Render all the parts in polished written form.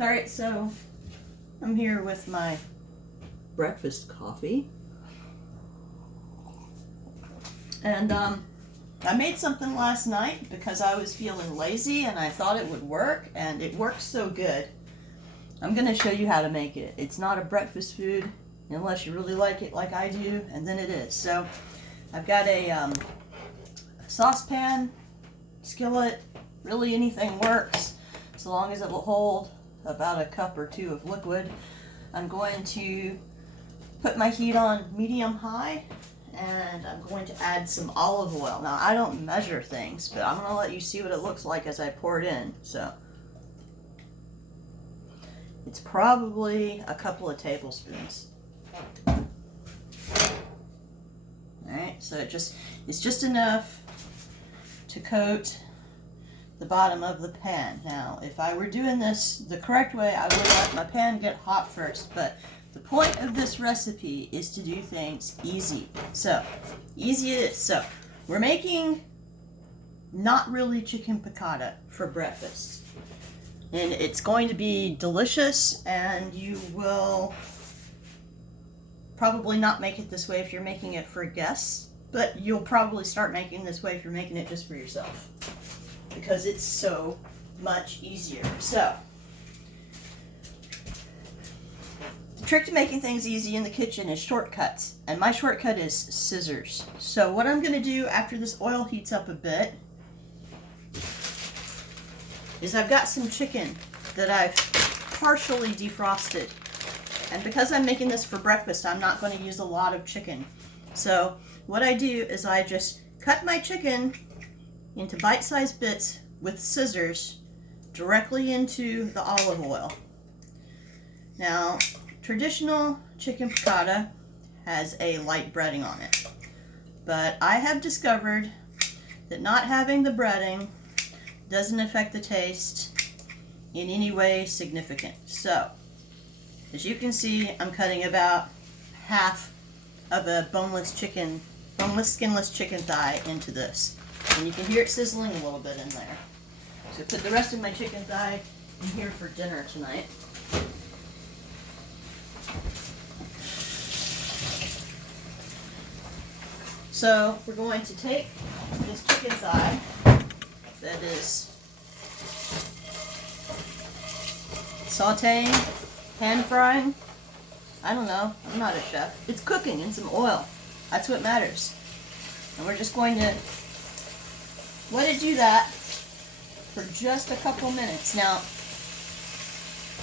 All right, so I'm here with my breakfast coffee. And I made something last night because I was feeling lazy and I thought it would work, and it works so good. I'm going to show you how to make it. It's not a breakfast food unless you really like it like I do, and then it is. So I've got a saucepan, skillet, really anything works so long as it will hold about a cup or two of liquid. I'm going to put my heat on medium-high, and I'm going to add some olive oil. Now, I don't measure things, but I'm going to let you see what it looks like as I pour it in. So it's probably a couple of tablespoons. Alright, so it's just enough to coat the bottom of the pan. Now, if I were doing this the correct way, I would let my pan get hot first, but the point of this recipe is to do things easy. So, easy it is. So, we're making not really chicken piccata for breakfast. And it's going to be delicious, and you will probably not make it this way if you're making it for guests, but you'll probably start making this way if you're making it just for yourself, because it's so much easier. So, the trick to making things easy in the kitchen is shortcuts, and my shortcut is scissors. So what I'm going to do after this oil heats up a bit is I've got some chicken that I've partially defrosted, and because I'm making this for breakfast, I'm not going to use a lot of chicken. So what I do is I just cut my chicken into bite-sized bits with scissors directly into the olive oil. Now, traditional chicken piccata has a light breading on it, but I have discovered that not having the breading doesn't affect the taste in any way significant. So, as you can see, I'm cutting about half of a boneless, skinless chicken thigh into this. And you can hear it sizzling a little bit in there. So put the rest of my chicken thigh in here for dinner tonight. So we're going to take this chicken thigh that is sauteing, pan frying, I don't know, I'm not a chef. It's cooking in some oil. That's what matters. And we're just going to let it do that for just a couple minutes. Now,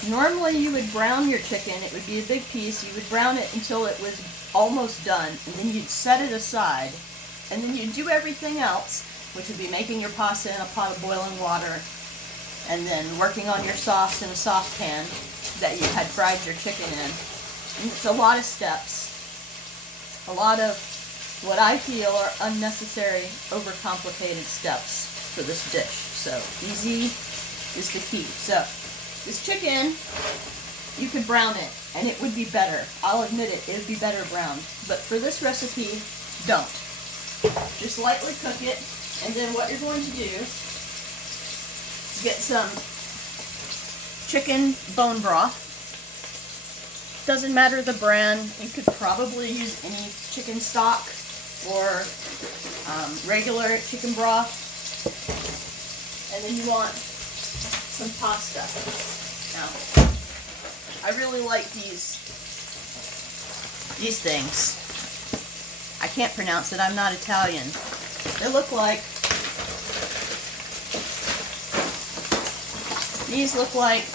normally you would brown your chicken. It would be a big piece. You would brown it until it was almost done, and then you'd set it aside, and then you'd do everything else, which would be making your pasta in a pot of boiling water, and then working on your sauce in a saucepan that you had fried your chicken in. And it's a lot of steps, a lot of what I feel are unnecessary, overcomplicated steps for this dish. So easy is the key. So this chicken, you could brown it and it would be better. I'll admit it, it would be better browned. But for this recipe, don't. Just lightly cook it, and then what you're going to do is get some chicken bone broth. Doesn't matter the brand. You could probably use any chicken stock or regular chicken broth. And then you want some pasta. Now, I really like these things. I can't pronounce it. I'm not Italian. They look like, these look like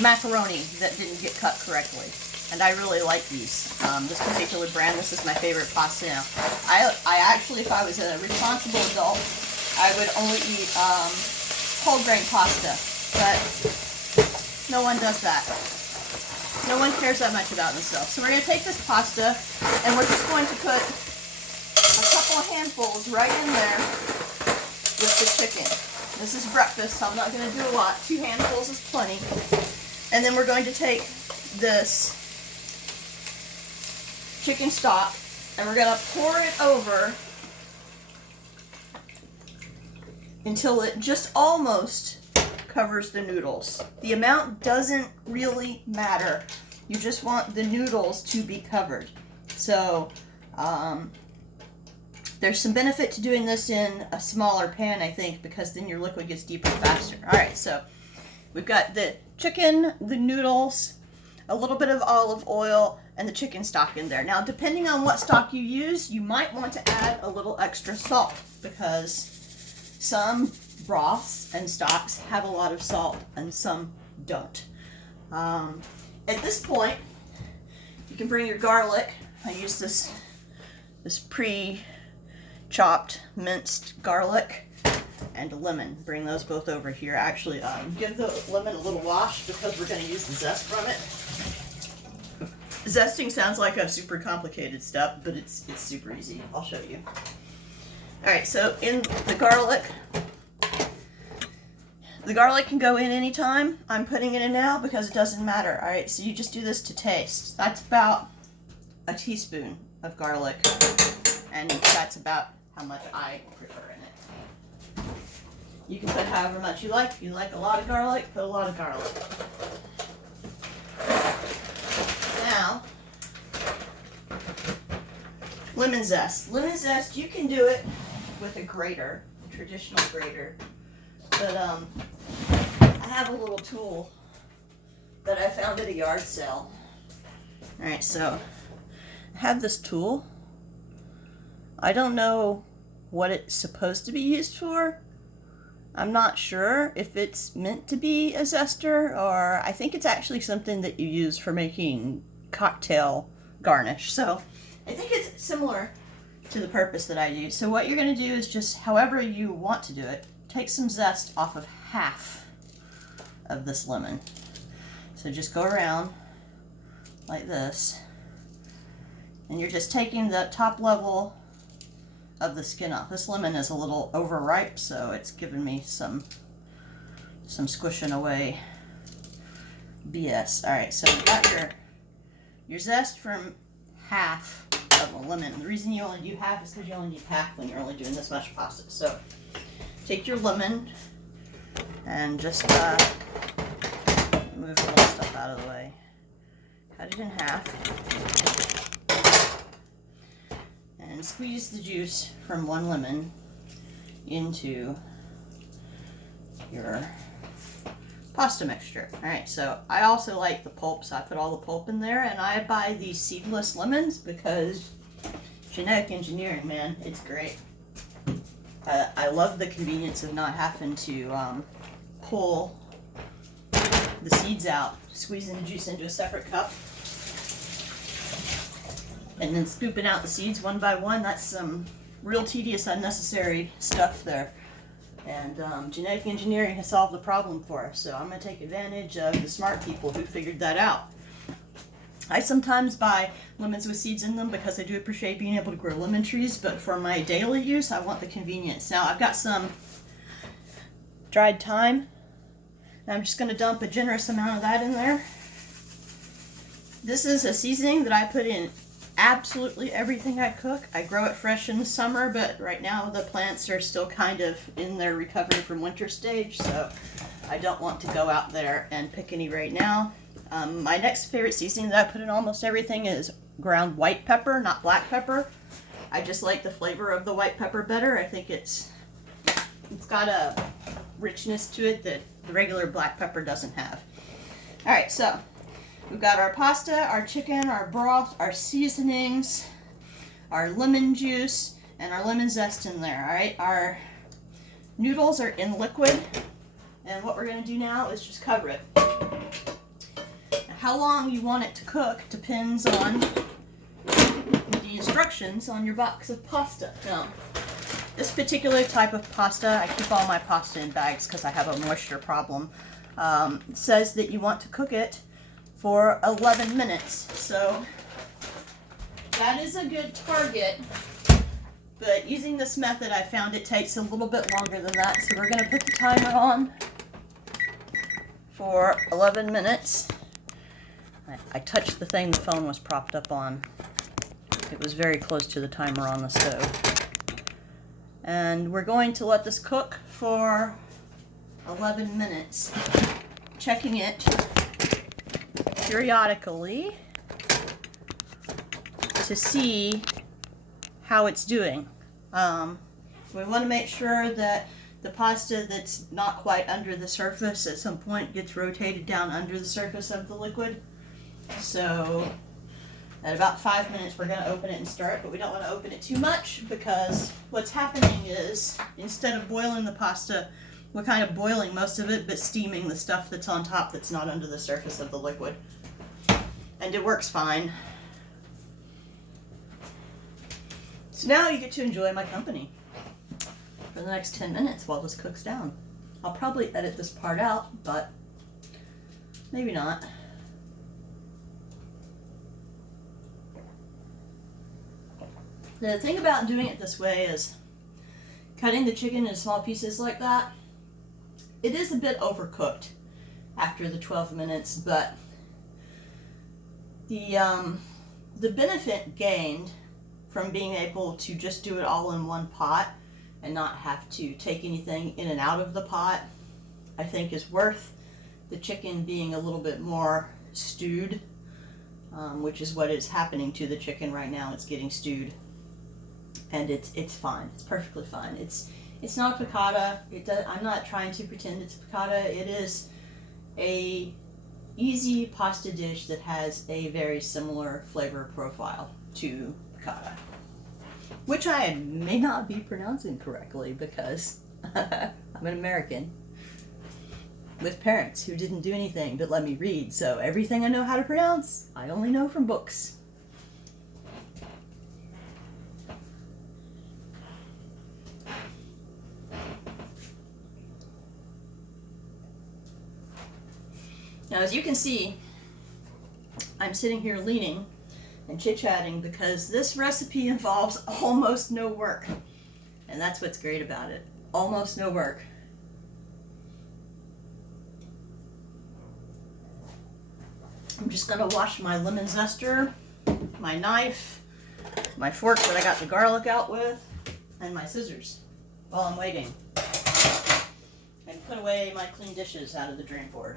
macaroni that didn't get cut correctly, and I really like these. This particular brand, this is my favorite pasta now. I actually, if I was a responsible adult, I would only eat whole grain pasta, but no one does that. No one cares that much about themselves. So we're going to take this pasta, and we're just going to put a couple of handfuls right in there with the chicken. This is breakfast, so I'm not going to do a lot. 2 handfuls is plenty. And then we're going to take this chicken stock, and we're going to pour it over until it just almost covers the noodles. The amount doesn't really matter. You just want the noodles to be covered. So there's some benefit to doing this in a smaller pan, I think, because then your liquid gets deeper faster. All right, so we've got the chicken, the noodles, a little bit of olive oil, and the chicken stock in there. Now, depending on what stock you use, you might want to add a little extra salt because some broths and stocks have a lot of salt and some don't. At this point, you can bring your garlic. I use this pre-chopped minced garlic and a lemon. Bring those both over here. Actually, give the lemon a little wash because we're going to use the zest from it. Zesting sounds like a super complicated step, but it's super easy. I'll show you. All right, so in the garlic can go in anytime. I'm putting it in now because it doesn't matter. All right, so you just do this to taste. That's about a teaspoon of garlic, and that's about how much I prefer in it. You can put however much you like. If you like a lot of garlic, put a lot of garlic. Now, lemon zest. Lemon zest, you can do it with a grater, a traditional grater. But I have a little tool that I found at a yard sale. All right, so I have this tool. I don't know what it's supposed to be used for. I'm not sure if it's meant to be a zester, or I think it's actually something that you use for making cocktail garnish. So I think it's similar to the purpose that I use. So what you're going to do is just however you want to do it, take some zest off of half of this lemon. So just go around like this, and you're just taking the top level of the skin off. This lemon is a little overripe, so it's giving me some squishing away BS. All right, so you got your zest from half of a lemon. The reason you only do half is because you only need half when you're only doing this much pasta. So take your lemon and just move the little stuff out of the way. Cut it in half. And squeeze the juice from one lemon into your pasta mixture. All right, so I also like the pulp, so I put all the pulp in there, and I buy these seedless lemons because genetic engineering, man, it's great. I love the convenience of not having to pull the seeds out, squeezing the juice into a separate cup, and then scooping out the seeds one by one. That's some real tedious, unnecessary stuff there. And genetic engineering has solved the problem for us, so I'm going to take advantage of the smart people who figured that out. I sometimes buy lemons with seeds in them because I do appreciate being able to grow lemon trees, but for my daily use, I want the convenience. Now, I've got some dried thyme, and I'm just going to dump a generous amount of that in there. This is a seasoning that I put in absolutely everything I cook. I grow it fresh in the summer, but right now the plants are still kind of in their recovery from winter stage, so I don't want to go out there and pick any right now. My next favorite seasoning that I put in almost everything is ground white pepper, not black pepper. I just like the flavor of the white pepper better. I think it's got a richness to it that the regular black pepper doesn't have. All right, so we've got our pasta, our chicken, our broth, our seasonings, our lemon juice, and our lemon zest in there, all right? Our noodles are in liquid, and what we're gonna do now is just cover it. Now, how long you want it to cook depends on the instructions on your box of pasta. Now, this particular type of pasta, I keep all my pasta in bags because I have a moisture problem, says that you want to cook it for 11 minutes. So that is a good target, but using this method I found it takes a little bit longer than that. So we're going to put the timer on for 11 minutes. I touched the thing the phone was propped up on. It was very close to the timer on the stove. And we're going to let this cook for 11 minutes, checking it periodically to see how it's doing. We want to make sure that the pasta that's not quite under the surface at some point gets rotated down under the surface of the liquid. So at about 5 minutes we're going to open it and stir it, but we don't want to open it too much because what's happening is instead of boiling the pasta, we're kind of boiling most of it but steaming the stuff that's on top that's not under the surface of the liquid. And it works fine. So now you get to enjoy my company for the next 10 minutes while this cooks down. I'll probably edit this part out, but maybe not. The thing about doing it this way is cutting the chicken into small pieces like that. It is a bit overcooked after the 12 minutes, but the benefit gained from being able to just do it all in one pot and not have to take anything in and out of the pot, I think is worth the chicken being a little bit more stewed, which is what is happening to the chicken right now. It's getting stewed. And it's fine. It's perfectly fine. It's not a piccata. I'm not trying to pretend it's a piccata. It is a easy pasta dish that has a very similar flavor profile to piccata, which I may not be pronouncing correctly because I'm an American with parents who didn't do anything but let me read. So everything I know how to pronounce, I only know from books. Now, as you can see, I'm sitting here leaning and chit-chatting because this recipe involves almost no work. And that's what's great about it. Almost no work. I'm just going to wash my lemon zester, my knife, my fork that I got the garlic out with, and my scissors while I'm waiting. And put away my clean dishes out of the drain board.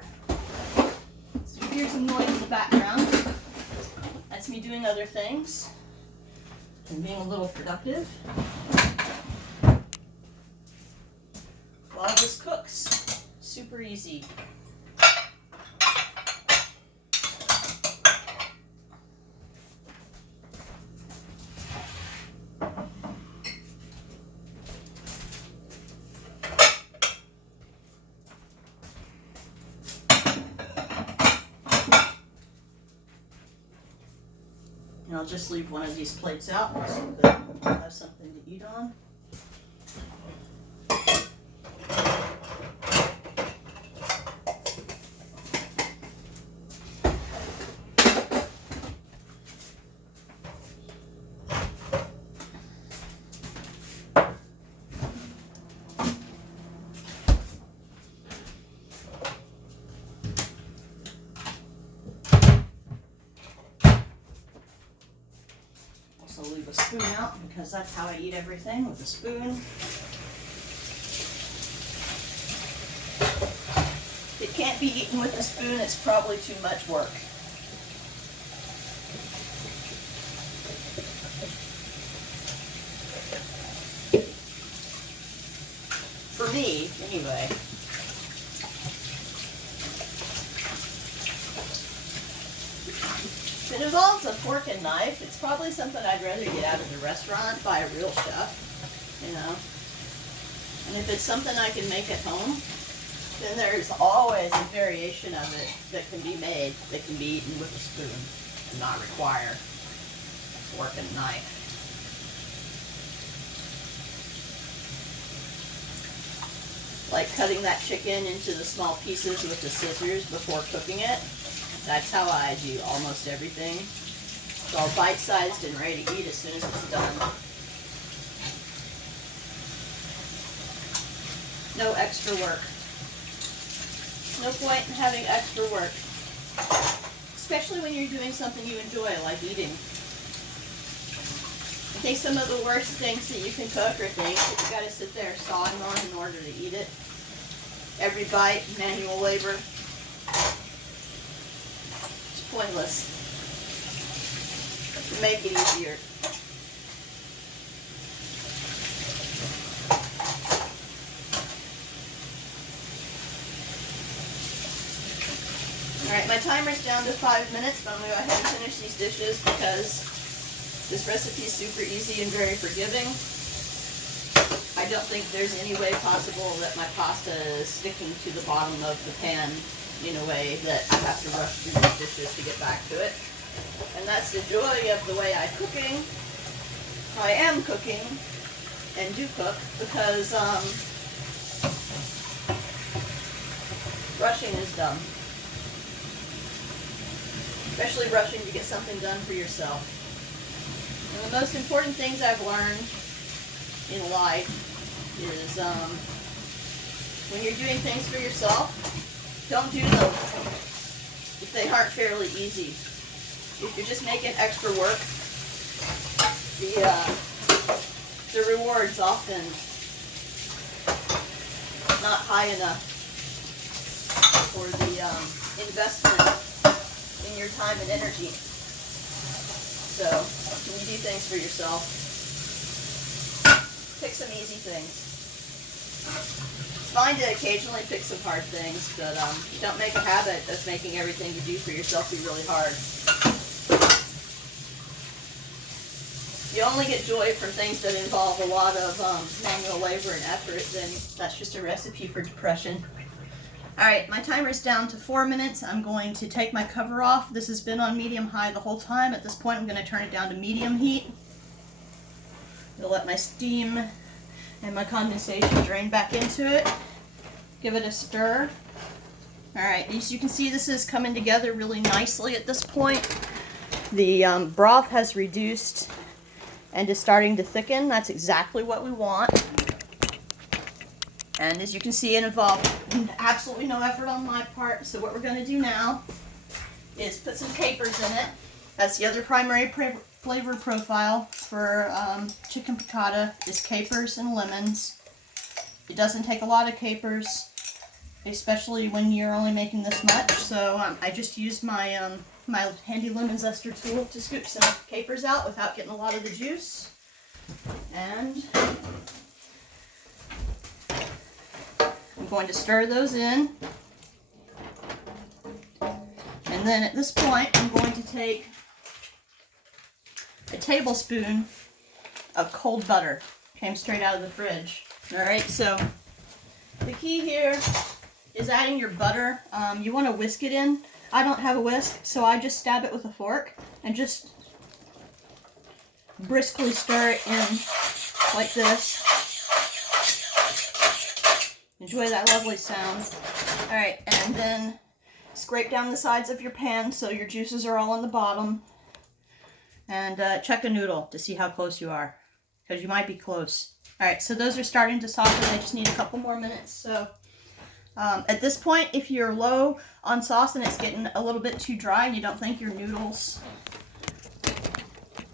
So you hear some noise in the background. That's me doing other things and being a little productive while this cooks. Super easy. And I'll just leave one of these plates out so that I'll have something to eat on. Also leave a spoon out because that's how I eat everything, with a spoon. If it can't be eaten with a spoon, it's probably too much work. For me, anyway. If it involves a fork and knife, it's probably something I'd rather get out of the restaurant by a real chef, you know. And if it's something I can make at home, then there's always a variation of it that can be made that can be eaten with a spoon and not require a fork and knife. Like cutting that chicken into the small pieces with the scissors before cooking it. That's how I do almost everything. It's all bite-sized and ready to eat as soon as it's done. No extra work. No point in having extra work. Especially when you're doing something you enjoy, like eating. think some of the worst things that you can cook are things that you gotta sit there sawing on in order to eat it. Every bite, manual labor. It's pointless. Make it easier. Alright, my timer's down to 5 minutes, but I'm going to go ahead and finish these dishes because this recipe is super easy and very forgiving. I don't think there's any way possible that my pasta is sticking to the bottom of the pan in a way that I have to rush through these dishes to get back to it. And that's the joy of the way I am cooking and do cook, because rushing is dumb. Especially rushing to get something done for yourself. And the most important things I've learned in life is when you're doing things for yourself, don't do them if they aren't fairly easy. If you're just making extra work, the reward's often not high enough for the investment in your time and energy. So, when you do things for yourself, pick some easy things. It's fine to occasionally pick some hard things, but don't make a habit of making everything you do for yourself be really hard. You only get joy from things that involve a lot of manual labor and effort, then that's just a recipe for depression. Alright, my timer's down to 4 minutes. I'm going to take my cover off. This has been on medium-high the whole time. At this point, I'm going to turn it down to medium heat. I'll let my steam and my condensation drain back into it. Give it a stir. Alright, as you can see, this is coming together really nicely at this point. The broth has reduced and is starting to thicken. That's exactly what we want. And as you can see, it involved absolutely no effort on my part. So what we're going to do now is put some capers in it. That's the other primary flavor profile for chicken piccata, is capers and lemons. It doesn't take a lot of capers, especially when you're only making this much. So I just used my my handy lemon zester tool to scoop some capers out without getting a lot of the juice. And I'm going to stir those in. And then at this point, I'm going to take a tablespoon of cold butter. Came straight out of the fridge. Alright, so the key here is adding your butter. You want to whisk it in. I don't have a whisk, so I just stab it with a fork and just briskly stir it in like this. Enjoy that lovely sound. Alright, and then scrape down the sides of your pan so your juices are all on the bottom. And check a noodle to see how close you are, because you might be close. Alright, so those are starting to soften. They just need a couple more minutes. So at this point, if you're low on sauce and it's getting a little bit too dry and you don't think your noodles...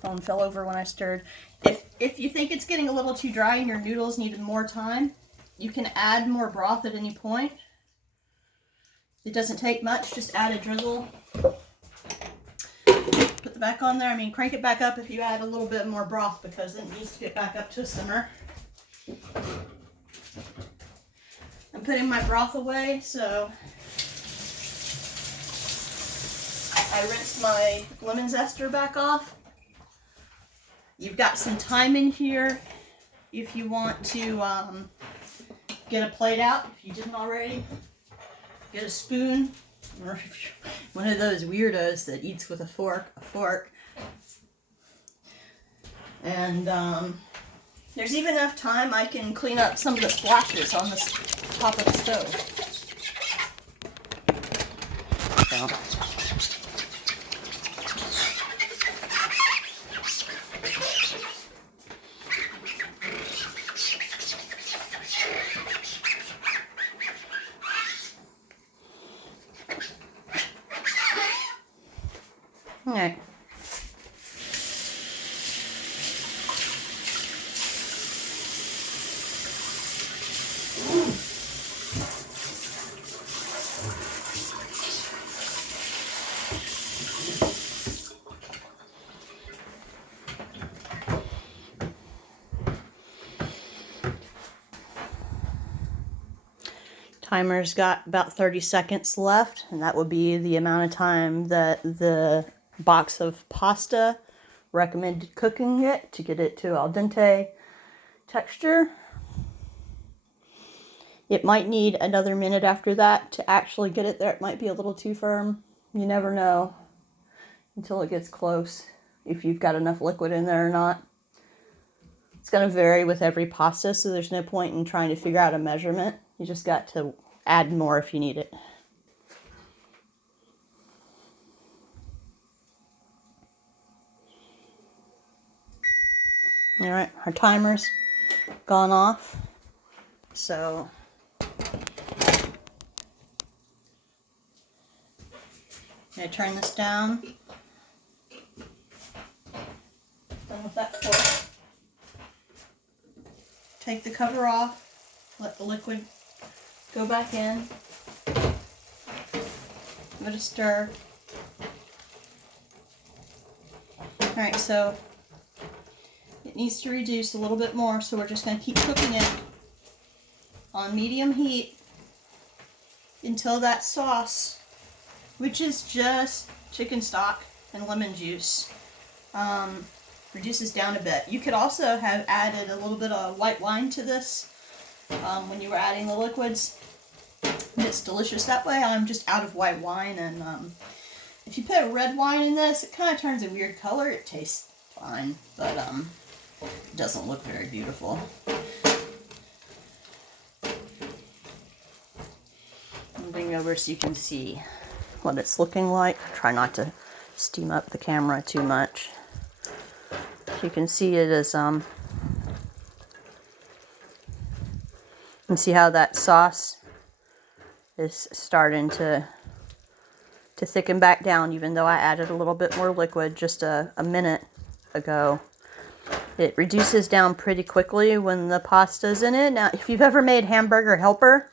Phone fell over when I stirred. If you think it's getting a little too dry and your noodles needed more time, you can add more broth at any point. It doesn't take much, just add a drizzle. Put the back on there. I mean, crank it back up if you add a little bit more broth, because it needs to get back up to a simmer. I'm putting my broth away, so I rinsed my lemon zester back off. You've got some thyme in here if you want to get a plate out, if you didn't already. Get a spoon, or if you're one of those weirdos that eats with a fork. And there's even enough time I can clean up some of the splashes on the top of the stove. So. Okay. Timer's got about 30 seconds left, and that would be the amount of time that the box of pasta recommended cooking it to get it to al dente texture. It might need another minute after that to actually get it there. It might be a little too firm. You never know until it gets close if you've got enough liquid in there or not. It's going to vary with every pasta, so there's no point in trying to figure out a measurement. You just got to add more if you need it. All right, our timer's gone off, so I'm going to turn this down. Done with that fork. Take the cover off, let the liquid go back in, give it a stir. Alright, so it needs to reduce a little bit more, so we're just going to keep cooking it on medium heat until that sauce, which is just chicken stock and lemon juice, reduces down a bit. You could also have added a little bit of white wine to this when you were adding the liquids. And it's delicious that way. I'm just out of white wine, and if you put red wine in this, it kind of turns a weird color. It tastes fine, but it doesn't look very beautiful. I'll bring it over so you can see what it's looking like. Try not to steam up the camera too much. You can see it is you can see how that sauce is starting to thicken back down, even though I added a little bit more liquid just a minute ago. It reduces down pretty quickly when the pasta's in it. Now, if you've ever made hamburger helper,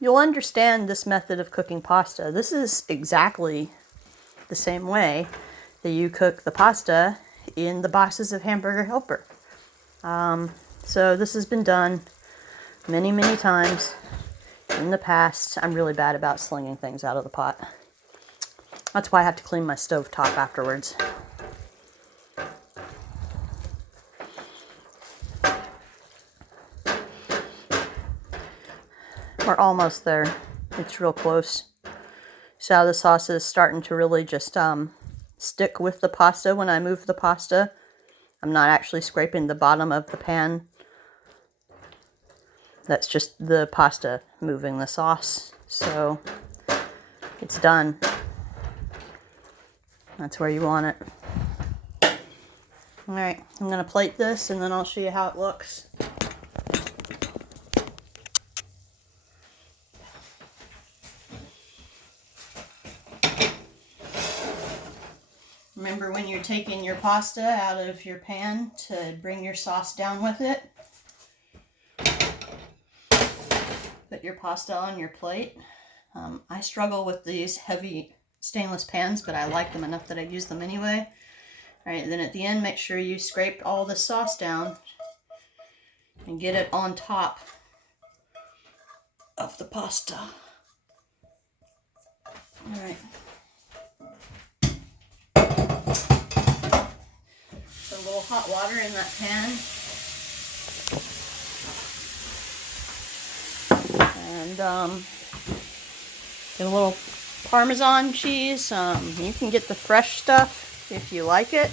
you'll understand this method of cooking pasta. This is exactly the same way that you cook the pasta in the boxes of hamburger helper. So this has been done many, many times in the past. I'm really bad about slinging things out of the pot. That's why I have to clean my stove top afterwards. We're almost there. It's real close. So the sauce is starting to really just stick with the pasta when I move the pasta. I'm not actually scraping the bottom of the pan. That's just the pasta moving the sauce. So it's done. That's where you want it. All right, I'm going to plate this and then I'll show you how it looks. Remember, when you're taking your pasta out of your pan, to bring your sauce down with it. Put your pasta on your plate. I struggle with these heavy stainless pans, but I like them enough that I use them anyway. Alright, then at the end, make sure you scrape all the sauce down and get it on top of the pasta. Alright. A little hot water in that pan, and get a little Parmesan cheese. You can get the fresh stuff if you like it.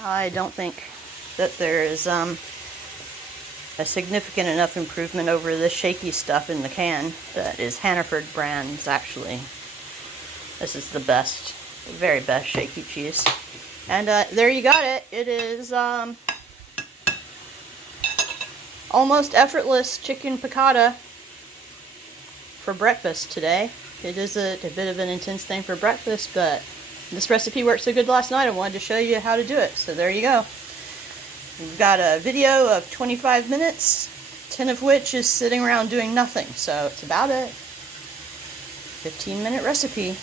I don't think that there is a significant enough improvement over the shaky stuff in the can that is Hannaford brands. Actually, this is the best, the very best shaky cheese. And there you got it. It is almost effortless chicken piccata for breakfast today. It is a bit of an intense thing for breakfast, but this recipe worked so good last night I wanted to show you how to do it. So there you go. We've got a video of 25 minutes, 10 of which is sitting around doing nothing. So it's about a 15-minute recipe.